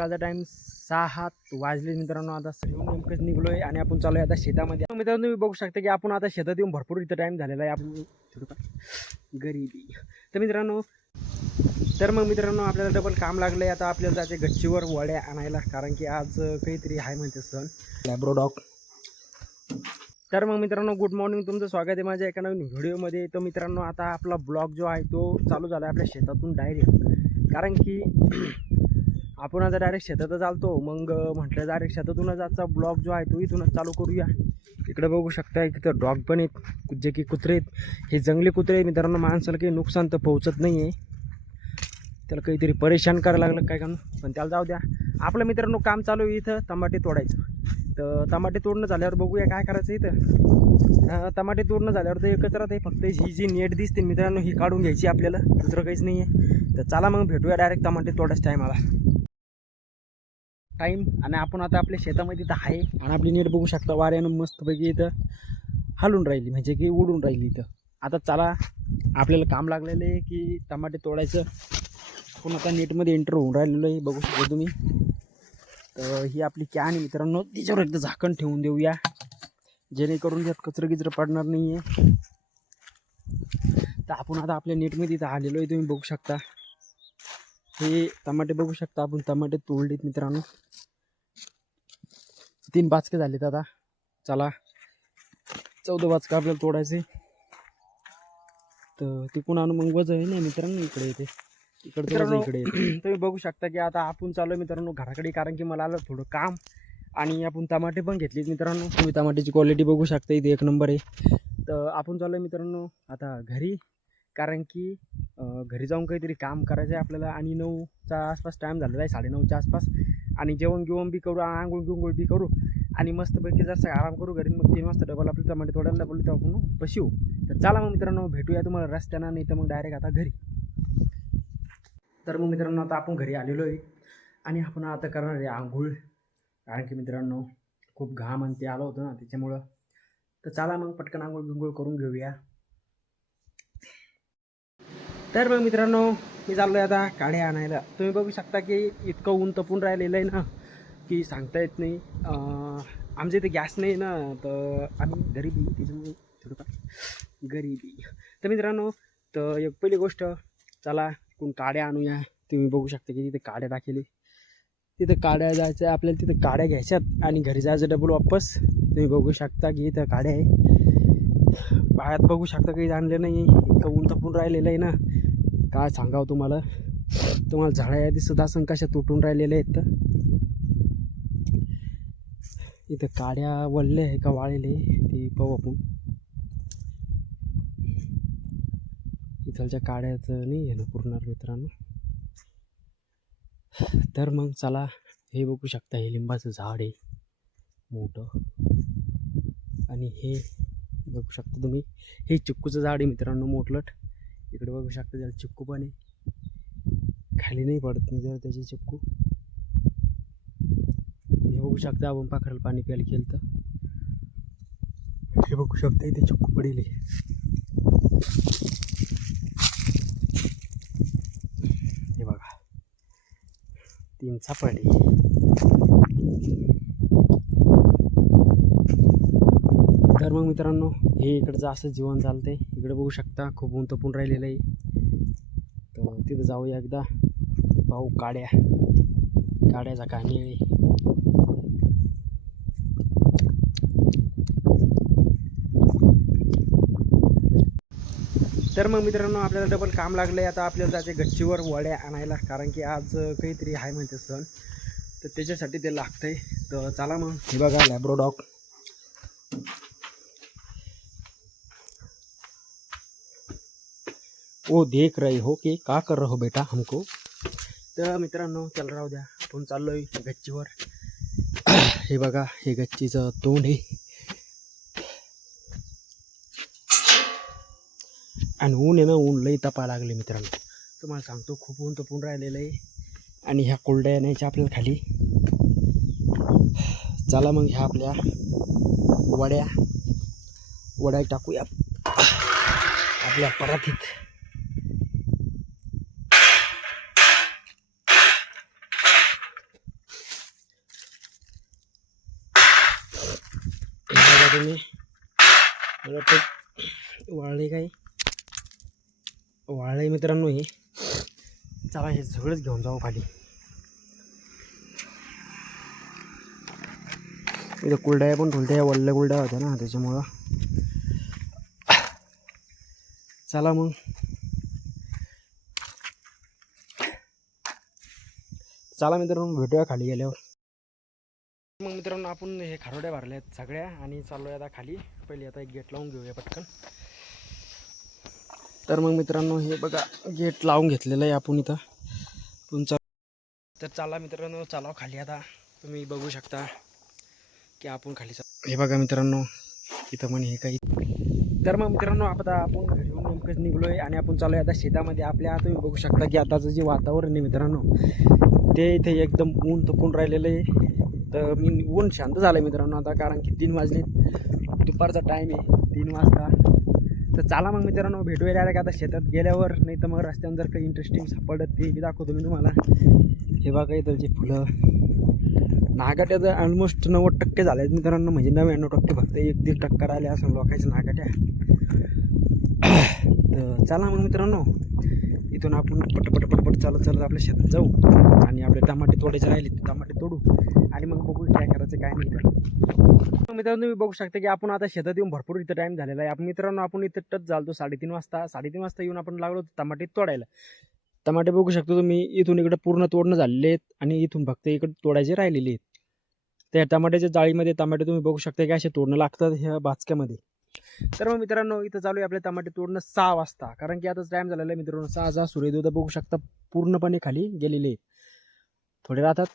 आता टाइम 6 वाजले मित्रांनो. आता नेमकंच निघलोय आणि आपण चालूय आता शेतामध्ये. मित्रांनो तुम्ही बघू शकता की आपण आता शेतात येऊन भरपूर इथं टाइम झालेला आहे. आपण थोडंफार गरीबी तर मग मित्रांनो आपल्याला डबल काम लागलंय. आता आपल्याला जायचे गच्चीवर वड्या आणायला, कारण की आज काहीतरी आहे म्हणते सण लॅब्रोडॉग. तर मग मित्रांनो गुड मॉर्निंग, तुमचं स्वागत आहे माझ्या एका नवीन व्हिडिओमध्ये. तर मित्रांनो आता आपला ब्लॉग जो आहे तो चालू झाला आहे आपल्या शेतातून डायरेक्ट, कारण की आपण आता डायरेक्ट शेतातच चालतो. मग म्हटलं डायरेक्ट शेतातूनच आजचा ब्लॉग जो आहे तो इथूनच चालू करूया. इकडे बघू शकता इथं डॉग पण आहेत, जे की कुत्रे आहेत. हे जंगली कुत्रे मित्रांनो, माणसाला काही नुकसान तर पोहोचत नाही आहे, त्याला काहीतरी परेशान करायला लागलं काय का, पण त्याला जाऊ द्या. आपलं मित्रांनो काम चालू आहे इथं टमाटे तोडायचं. तर टमाटे तोडणं झाल्यावर बघूया काय करायचं इथं. टमाटे तोडणं झाल्यावर तर एकच राहते, फक्त ही जी नेट दिसते मित्रांनो ही काढून घ्यायची आपल्याला, दुसरं काहीच नाही आहे. तर चला मग भेटूया डायरेक्ट टमाटे तोडायच्या टाईम. आणि आपण आता आपल्या शेतामध्ये इथं आहे आणि आपली नेट बघू शकता वाऱ्यानं मस्तपैकी इथं हलून राहिली, म्हणजे की उडून राहिली इथं. आता चला आपल्याला काम लागलेलं आहे की टमाटे तोडायचं. आपण आता नेटमध्ये एंटर होऊन राहिलेलो आहे, बघू शकता तुम्ही. तर ही आपली कॅन आहे मित्रांनो, तिच्यावर एकदा झाकण ठेवून देऊया, जेणेकरून त्यात कचरं गिचरं पडणार नाही आहे. तर आपण आता आपल्या नेटमध्ये इथं आलेलो आहे, तुम्ही बघू शकता. हे टमाटे बघू शकता, आपण टमाटे तोडलेत मित्रांनो. 3 बाचके झालेत. आता चला 14 बाचका आपल्याला तोडायचे. तर तिकून आणून मग वजन आहे ना मित्रांनो, इकडे येते इकडे इकडे तुम्ही बघू शकता की आता आपण चालू आहे मित्रांनो घराकडे, कारण की मला आलं थोडं काम. आणि आपण टमाटे पण घेतलेत मित्रांनो. तुम्ही टमाट्याची क्वालिटी बघू शकता, इथे एक नंबर आहे. तर आपण चालू आहे मित्रांनो आता घरी, कारण की घरी जाऊन काहीतरी काम करायचं आहे आपल्याला. आणि 9च्या आसपास टाईम झालेला आहे, 9:30च्या आसपास. आणि जेवण गिवण बी करू, आंघोळ बी करू आणि मस्तपैकी जसं आराम करू घरी. मग 3 वाजता डबल आपले टमाटे तोडायला बोलले तर आपण पशी होऊ. तर चला मग मित्रांनो भेटूया तुम्हाला रस्त्यानं, नाही तर मग डायरेक्ट आता घरी. तर मग मित्रांनो आता आपण घरी आलेलो आहे आणि आपण आता करणार आहे आंघोळ, कारण की मित्रांनो खूप घाम आणि ते आलं होतं ना त्याच्यामुळं. तर चला मग पटकन आंघोळ करून घेऊया. तर मग मित्रांनो मी चाललो आहे आता काड्या आणायला. तुम्ही बघू शकता की इतकं ऊन तपून राहिलेलं आहे ना की सांगता येत नाही. आमच्या इथे गॅस नाही ना, तर आम्ही गरिबी, त्याच्यामुळे थोडंफार गरीबी. तर मित्रांनो तर एक पहिली गोष्ट, चला कोण काड्या आणूया. तुम्ही बघू शकता की तिथे काड्या टाकेली, तिथं काड्या जायचं आहे आपल्याला, तिथं काड्या घ्यायच्यात आणि घरी जायचं डबल वापस. तुम्ही बघू शकता की इथं काड्या आहे, पायात बघू शकता काही आणले नाही, इतकं ऊन तपून राहिलेलं आहे ना काय सांगावं तुम्हाला. झाडं यादी सुद्धा कशा तुटून राहिलेल्या आहेत. तर इथं काड्या वळले आहे का वाळलेले ते पाहू आपण. इथलच्या काड्याचं नाही आहे ना पूर्ण मित्रांनो. तर मग चला, हे बघू शकता हे लिंबाचं झाड आहे मोठं, आणि हे बघू शकता तुम्ही हे चिक्कूचं झाड आहे मित्रांनो मोठलट. इकडे बघू शकता त्याला चिक्कू पण आहे, खाली नाही पडत नाही जर त्याची चिक्कू. हे बघू शकता आपण पाखराला पाणी प्यायला केलं तर हे बघू शकता इथे चिक्कू पडेल. हे बघा 3 सापडले. तर मग मित्रांनो हे इकडचं असं जीवन चालतंय. इकडे बघू शकता खूप ऊन तपून राहिलेलं आहे. तर तिथं जाऊया एकदा, पाहू काड्याचा काणी. तर मग मित्रांनो आपल्याला डबल काम लागलं आहे. आता आपल्याला जायचे गच्चीवर वड्या आणायला, कारण की आज काहीतरी आहे म्हणते सण, तर त्याच्यासाठी ते लागतंय. तर चला मग. हे बघा लॅब्रोडॉग, ओ देख रहे हो की का कर रहे हो बेटा हमको. तर मित्रांनो त्याला राहू द्या, आपण चाललो आहे गच्चीवर. हे बघा हे गच्चीचं तोंड आहे, आणि ऊन आहे ना, ऊन लई तपा लागले मित्रांनो. तुम्हाला सांगतो खूप ऊन तपून राहिलेलं आहे. आणि ह्या कोरड्या आणायच्या आपल्याला खाली. चला मग ह्या आपल्या वड्या टाकूया आपल्या परातीत. तुम्ही मला ते वाळले काही वाळले मित्रांनो. हे चला हे सगळंच घेऊन जाऊ खाली. इथं कुलड्या पण ठुलत्या वल्ल्या कुलड्या होत्या ना त्याच्यामुळं. चला मग चला मित्रांनो भेटूया खाली गेल्यावर. मग मित्रांनो आपण हे खारोड्या भरल्या आहेत सगळ्या आणि चाललोय आता खाली. पहिले आता एक गेट लावून घेऊया पटकन. तर मग मित्रांनो हे बघा गेट लावून घेतलेलं आहे आपण इथं तुमचा. तर चला मित्रांनो चालाव खाली. आता तुम्ही बघू शकता की आपण खाली हे बघा मित्रांनो इथं म्हणे हे काही. तर मग मित्रांनो आता आपण घरी येऊन नेमकंच निघलोय आणि आपण चालू आहे आता शेतामध्ये आपल्या. तुम्ही बघू शकता की आताचं जे वातावरण आहे मित्रांनो ते इथे एकदम ऊन तपून राहिलेलं आहे. तर मी ऊन शांत झालं आहे मित्रांनो आता, कारण की 3 वाजले, दुपारचा टाईम आहे 3 वाजता. तर चला मग मित्रांनो भेटूया डायरेक्ट आता शेतात गेल्यावर. नाही तर मग रस्त्यावर जर काही इंटरेस्टिंग सापडत ते दाखवतो मी तुम्हाला. हे बघा इथं जे फुलं नागाट्याचं ऑलमोस्ट 90% झाले आहेत मित्रांनो. म्हणजे 99% फक्त 1-1% राहिले असं लोकांच्या नागाट्या. तर चला मग मित्रांनो इथून आपण पटपट चालत आपल्या शेतात जाऊ आणि आपले टमाटे तोडायचे राहिले ते टमाटे तोडू आणि मग बघू काय करायचं काय नाही. तर मित्रांनो तुम्ही बघू शकता की आपण आता शेतात येऊन भरपूर इथं टाईम झालेला आहे. आपण मित्रांनो आपण इथं टच झालो 3:30 वाजता. 3:30 वाजता येऊन आपण लागलो टमाटे तोडायला. टमाटे बघू शकतो तुम्ही इथून इकडे पूर्ण तोडणं झालेले आहेत आणि इथून फक्त इकडे तोडायचे राहिलेले आहेत. त्या टमाट्याच्या जाळीमध्ये टमाटे तुम्ही बघू शकता की असे तोडणं लागतात ह्या बाचक्यामध्ये. तर मग मित्रांनो इथं चालू आहे आपले टमाटे तोडणं 6 वाजता, कारण की आताच टाईम झालेला आहे मित्रांनो 6 सूर्योदय बघू शकता पूर्णपणे खाली गेलेले थोडे राहतात.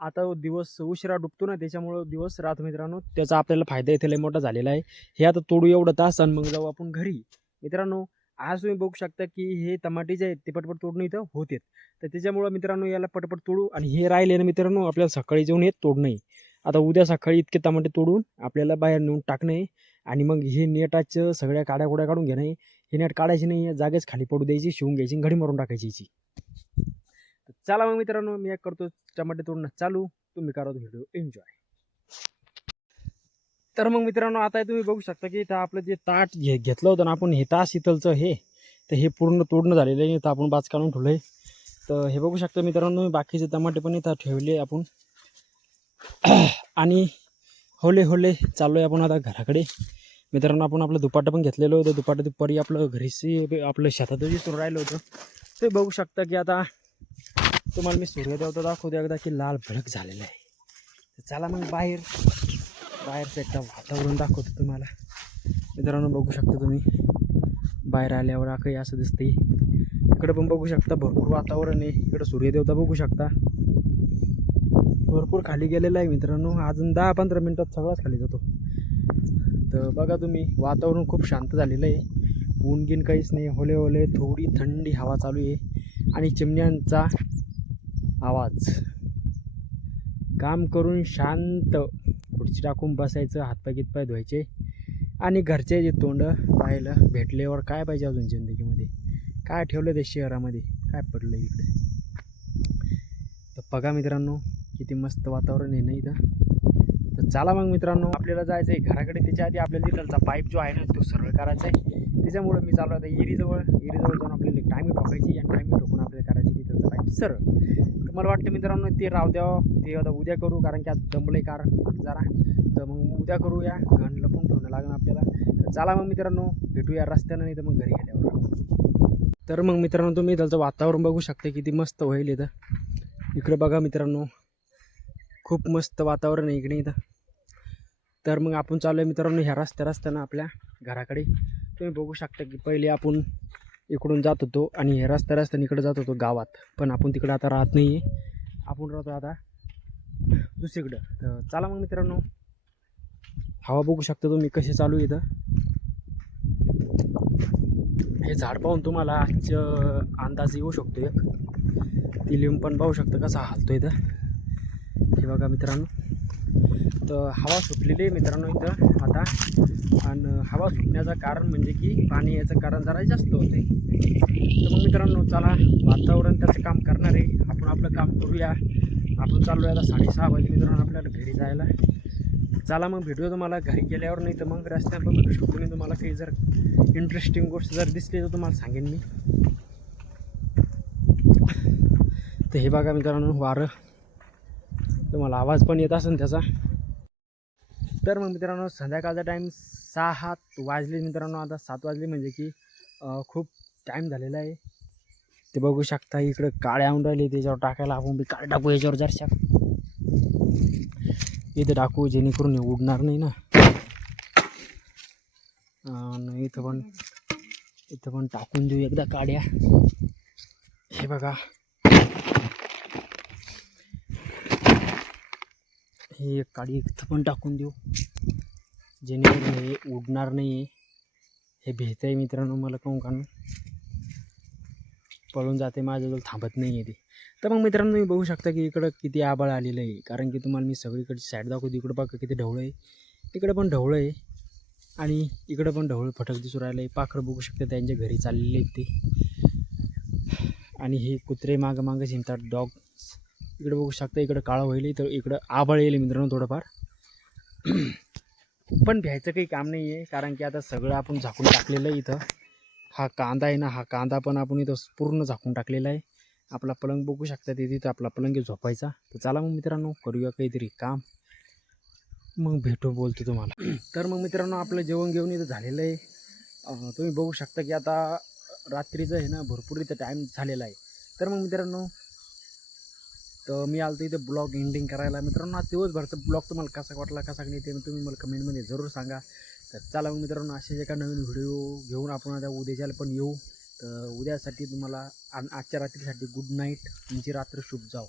आता दिवस उशिरा डुबतो ना त्याच्यामुळं दिवस राहतो मित्रांनो. त्याचा आपल्याला फायदा इथे लय मोठा झालेला आहे. हे आता तोडू एवढं तास आणि मग जाऊ आपण घरी. मित्रांनो आज तुम्ही बघू शकता की हे टमाटे जे आहेत ते पटपट तोडणं इथं होते. तर त्याच्यामुळं मित्रांनो याला पटपट तोडू आणि हे राहिले ना मित्रांनो आपल्याला सकाळी जाऊन हे तोडणं आहे. आता उद्या सकाळी इतके टमाटे तोडून आपल्याला बाहेर नेऊन टाकणं आहे आणि मग हे नेटाचं सगळ्या काड्या काढून घेणं आहे. हे नेट काढायची नाही, जागेच खाली पडू द्यायची, शिवून घ्यायची, घडी मारून टाकायची याची. चला मग मित्रांनो मी एक करतो टमाटे तोडणं चालू, तुम्ही करा व्हिडिओ एन्जॉय. तर मग मित्रांनो आता तुम्ही बघू शकता की इथं आपलं जे ताट घेतलं होतं ना आपण हे तास इथलचं हे, तर हे पूर्ण तोडणं झालेलं आहे. इथं आपण बाच काढून ठेवलं आहे. तर हे बघू शकता मित्रांनो बाकीचे टमाटे पण इथं ठेवले आपण आणि होले चाललो आहे आपण आता घराकडे. मित्रांनो आपण आपलं दुपाटं पण घेतलेलं होतं. दुपाटं दुपारी आपलं घरीशी आपलं शेतातही सुरू राहिलं होतं. ते बघू शकता की आता तुम्हाला मी सूर्योदय दाखवतो एकदा की लाल भडक झालेलं आहे. चला मग बाहेरचं एकदा वातावरण दाखवतो तुम्हाला. मित्रांनो बघू शकता तुम्ही बाहेर आल्यावर काही असं दिसते. इकडं पण बघू शकता भरपूर वातावरण आहे. इकडं सूर्यदेवता बघू शकता भरपूर खाली गेलेला आहे मित्रांनो. अजून 10-15 मिनटात सगळाच खाली जातो. तर बघा तुम्ही वातावरण खूप शांत झालेलं आहे. ऊन गिन काहीच नाही, होले थोडी थंडी हवा चालू आहे आणि चिमण्यांचा आवाज. काम करून शांत खुर्ची टाकून बसायचं, हातपाय धुवायचे आणि घरचे जे तोंड पाहायला भेटल्यावर काय पाहिजे अजून जिंदगीमध्ये. काय ठेवलं ते शहरामध्ये, काय पडलं इकडे. तर बघा मित्रांनो किती मस्त वातावरण आहे ना इथं. तर चला मग मित्रांनो आपल्याला जायचं आहे घराकडे. त्याच्या आधी आपल्याला तिथलचा पाईप जो आहे ना तो सरळ करायचा आहे. त्याच्यामुळं मी चालू आता इरीजवळ जाऊन आपल्याला टायमिंग ठोकायची आणि टायमिंग ठोकून आपल्याला करायची तिथलचा पाईप सरळ. तर मला वाटतं मित्रांनो ते राहू द्यावं, ते आता उद्या करू, कारण की आज दमलं आहे कारण जरा. तर मग उद्या करूया, घण लपून ठेवणं लागेल आपल्याला. तर चला मग मित्रांनो भेटूया रस्त्यानं, नाही तर मग घरी गेल्यावर. तर मग मित्रांनो तुम्ही त्याचं वातावरण बघू शकता किती मस्त होईल इथं. इकडे बघा मित्रांनो खूप मस्त वातावरण आहे इकडे इथं. तर मग आपण चालू आहे मित्रांनो ह्या रस्त्यानं आपल्या घराकडे. तुम्ही बघू शकता की पहिले आपण इकडून जात होतो आणि ह्या रस्त्याने इकडे जात होतो गावात, पण आपण तिकडे आता राहत नाही आहे, आपण राहतो आता दुसरीकडं. तर चला मग मित्रांनो हवा बघू शकता तुम्ही कशी चालू आहे इथं. हे झाड पाहून तुम्हाला आजचं अंदाज येऊ शकतो एक. ती लिंब पण पाहू शकता कसा हालतो इथं. हे बघा मित्रांनो तर हवा सुटलेली आहे मित्रांनो इथं आता. आणि हवा सुटण्याचं कारण म्हणजे की पाणी याचं कारण जरा जास्त होतं आहे. तर मग मित्रांनो चला वातावरण त्याचं काम करणार आहे, आपण आपलं काम करूया. आपण चाललो आहे आता 6:30 वाजले मित्रांनो आपल्याला घरी जायला. चला मग भेटूया तुम्हाला घरी गेल्यावर, नाही तर मग रस्त्यावर पण भेटू शकतो मी तुम्हाला. काही जर इंटरेस्टिंग गोष्ट जर दिसली तर तुम्हाला सांगेन मी. तर हे बघा मित्रांनो वारं, तुम्हाला आवाज पण येत असेल त्याचा. तर मग मित्रांनो संध्याकाळचा टाईम 6 वाजले मित्रांनो. आता 7 वाजले म्हणजे की खूप टाईम झालेला आहे. ते बघू शकता इकडं काळ्या आणून राहिले, त्याच्यावर टाकायला आपण बी काळे टाकू याच्यावर जरशा. इथं टाकू जेणेकरून हे उडणार नाही ना. इथं पण टाकून देऊ एकदा काड्या. हे बघा हे एक काडी इथं पण टाकून देऊ जेणेकरून हे उडणार नाही. हे भीत आहे मित्रांनो मला, काहून काढून पळून जाते माझ्याजवळ, थांबत नाही आहे ते. तर मग मित्रांनो तुम्ही बघू शकता की इकडं किती आबाळ आलेलं आहे. कारण की तुम्हाला मी सगळीकडची साईड दाखवतो. इकडं बघा किती ढवळं आहे, इकडं पण ढवळं आहे आणि इकडं पण ढवळं फटक दिसून राहिलं आहे. पाखरं बघू शकता त्यांच्या घरी चाललेले आहेत ते. आणि हे कुत्रे मागं मागं शिंतात, डॉग. इकडं बघू शकता इकडं काळं व्हायला, तर इकडं आबाळ येईल मित्रांनो थोडंफार. पण भ्यायचं काही काम नाही आहे, कारण की आता सगळं आपण झाकून टाकलेलं आहे. इथं हा कांदा आहे ना, हा कांदा पण आपण इथं पूर्ण झाकून टाकलेला आहे. आपला पलंग बघू शकता ते, तिथं आपला पलंग झोपायचा. तर चला मग मित्रांनो करूया काहीतरी काम, मग भेटू बोलतो तुम्हाला. तर मग मित्रांनो आपलं जेवण घेऊन इथं झालेलं आहे. तुम्ही बघू शकता की आता रात्रीचं आहे ना भरपूर इथं टाईम झालेला आहे. तर मग मित्रांनो तर मी आलो इथे ब्लॉग एंडिंग करायला. मित्रांनो आज दिवसभरचा ब्लॉग तुम्हाला कसा वाटला कसा नाही ते तुम्ही मला कमेंटमध्ये जरूर सांगा. तर चला मग मित्रांनो असेच एका नवीन व्हिडिओ घेऊन आपण आता उद्याच्याला पण येऊ. तर उद्यासाठी तुम्हाला आजच्या रात्रीसाठी गुड नाईट, तुमची रात्र शुभ जाओ.